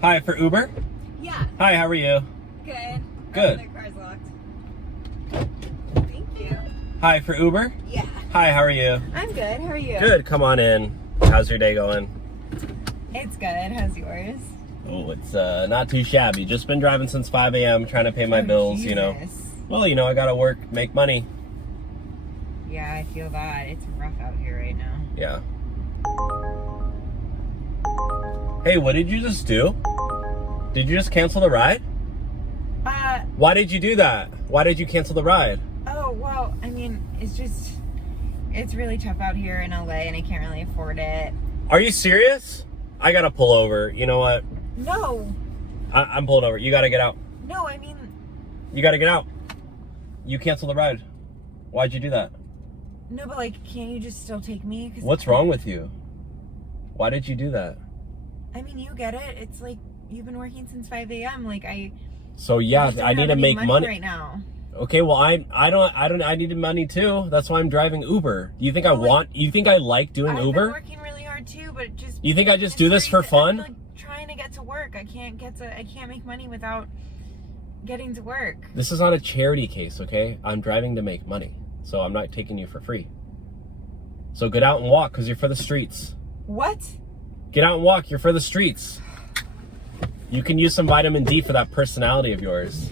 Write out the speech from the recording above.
Hi, for Uber? Yeah. Hi, how are you? Good. Good. Oh, the car's locked. Thank you. Hi, for Uber? Yeah. Hi, how are you? I'm good. How are you? Good, come on in. How's your day going? It's good. How's yours? Oh, it's not too shabby. Just been driving since 5 a.m. trying to pay my bills, you know. Well, you know, I gotta work, make money. Yeah, I feel that. It's rough out here right now. Yeah. Hey, what did you just do? Did you just cancel the ride? Why did you do that? Why did you cancel the ride? Oh, well, I mean, it's really tough out here in LA and I can't really afford it. Are you serious? I gotta pull over. You know what? No. I'm pulling over. You gotta get out. No, I mean... You gotta get out. You canceled the ride. Why'd you do that? No, but like, can't you just still take me? What's wrong with you? Why did you do that? I mean, you get it. It's like, you've been working since 5 a.m. Like, So yeah, I need to make money right now. Okay, well I need money too. That's why I'm driving Uber. You think you think I like doing I've Uber? been working really hard too, but just... You think I just do this for fun? I'm like trying to get to work. I can't make money without getting to work. This is not a charity case, okay? I'm driving to make money. So I'm not taking you for free. So get out and walk, because you're for the streets. What? Get out and walk, you're for the streets. You can use some vitamin D for that personality of yours.